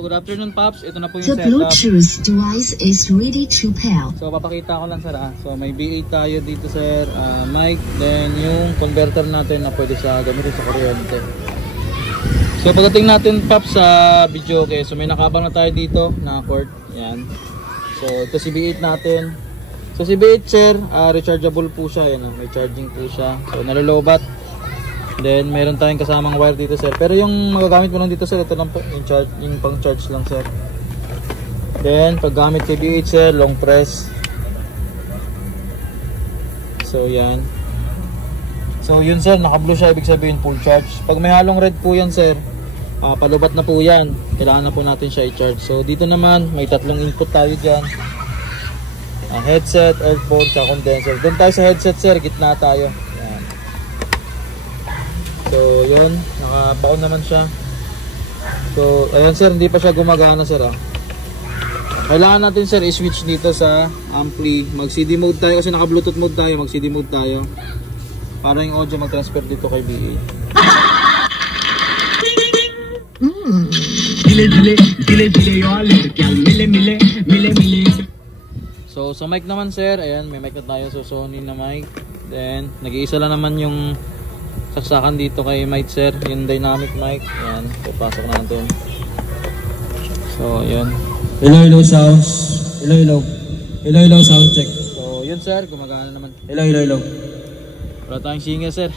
good afternoon, Pops. Ito na po yung The setup. Bluetooth device is ready to pair. So, papakita ko lang, sir. So, may B8 tayo dito, sir. Mic. Then, yung converter natin na pwede sa gamitin sa kuryente. So, pagdating natin, Pops, sa video, okay. So, may nakabang na tayo dito na cord. Yan. So, ito si B8 natin. So, si B8, sir, rechargeable po siya. Yan, may charging po siya. So, nalolobat. Then meron tayong kasamang wire dito, sir. Pero yung magagamit mo lang dito, sir, ito lang po yung charge, yung pang charge lang, sir. Then paggamit kay B8, sir, long press. So yan. So yun, sir, naka-blue siya, ibig sabihin full charge. Pag may halong red po yan, sir, palubat na po yan. Kailangan na po natin siya i-charge. So dito naman may tatlong input tayo diyan. Headset, earphone, tsaka condenser. Doon tayo sa headset, sir, gitna tayo. So yun, nakabaon naman siya. So ayan, sir, hindi pa siya gumagana, sir. Kailangan natin, sir, i-switch dito sa ampli. Mag CD mode tayo kasi naka Bluetooth mode tayo. Mag CD mode tayo para yung audio mag-transfer dito kay BA. So sa mic naman, sir, ayan, may mic na tayo. So Sony na mic. Then nag-iisa lang naman yung saksakan dito kay mic, sir, yung dynamic mic. Yan, papasok natin. So yun, hello sounds, hello sound check. so yun, sir, gumagana naman. Hello Wala tayong singer, sir.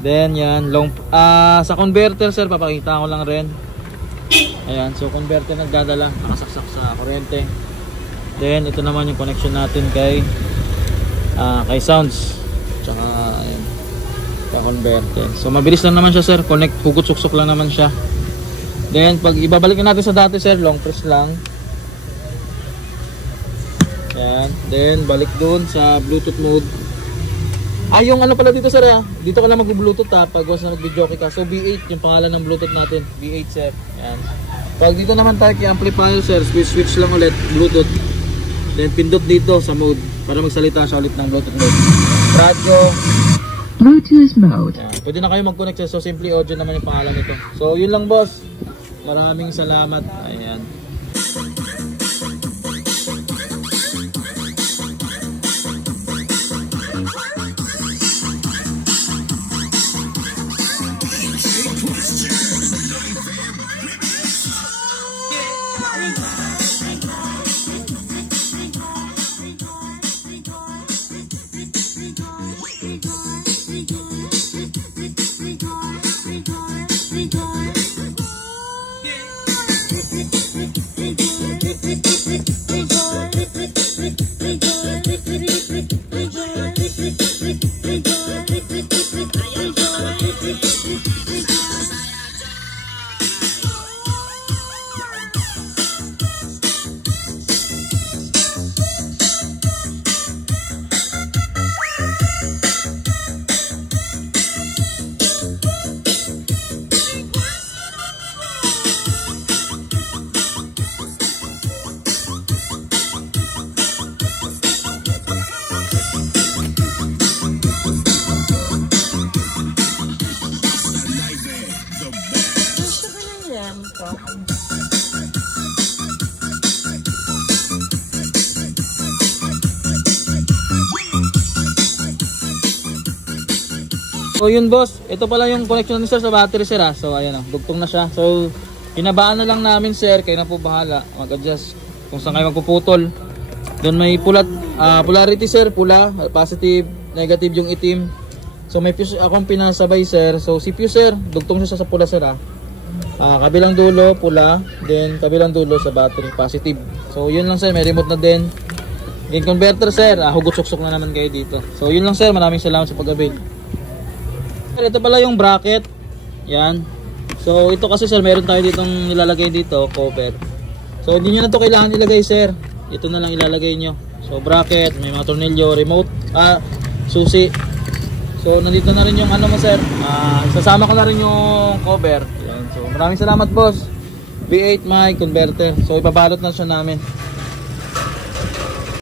Then yan, long sa converter, sir, papakita ko lang rin. Ayan, so converter nagdadala, nakasaksak sa kuryente. Then ito naman yung connection natin kay sounds, tsaka ayan, converter. So mabilis lang naman siya, sir. Connect, hugot suksok lang naman siya. Then pag ibabalik natin sa dati, sir, long press lang. Ayan. Then balik dun sa Bluetooth mode. Yung ano pala dito, sir, dito ka lang mag-Bluetooth, pag once na mag-videoke ka. So B8 yung pangalan ng Bluetooth natin, B8, sir. Ayan. Pag dito naman tayo kay amplifier, sir, switch lang ulit Bluetooth. Then pindot dito sa mode para magsalita siya ulit ng Bluetooth mode. Radio Bluetooth mode. Pwede na kayo mag-connect, so Simply Audio naman yung pangalan nito. So yun lang, boss. Maraming salamat. Ayan. So yun, boss, ito pala yung connection ni sir sa battery, sir. So ayan, dugtong na siya. So hinabaan na lang namin, sir, kayo na po bahala mag-adjust kung saan kayo magpuputol. Doon may polarity, sir, pula, positive, negative yung itim. So may fuse akong pinasabay, sir. So si fuse, sir, dugtong siya sa pula, sir. Kabilang dulo pula, then kabilang dulo sa battery positive. So yun lang, sir, may remote na din. Gain converter, sir, hugot suksok na naman kayo dito. So yun lang, sir, maraming salamat sa pag-avail. Ito pala yung bracket. Yan. So ito kasi, sir, meron tayo ditong ilalagay dito, cover. So hindi nyo na to kailangan ilagay, sir. Ito na lang ilalagay nyo. So bracket, may mga tornilyo, remote, susi. So nandito na rin yung ano mo, sir. Sasama ko na rin yung cover. Yan. So maraming salamat, boss. V8 mic converter. So ibabalot na siya namin.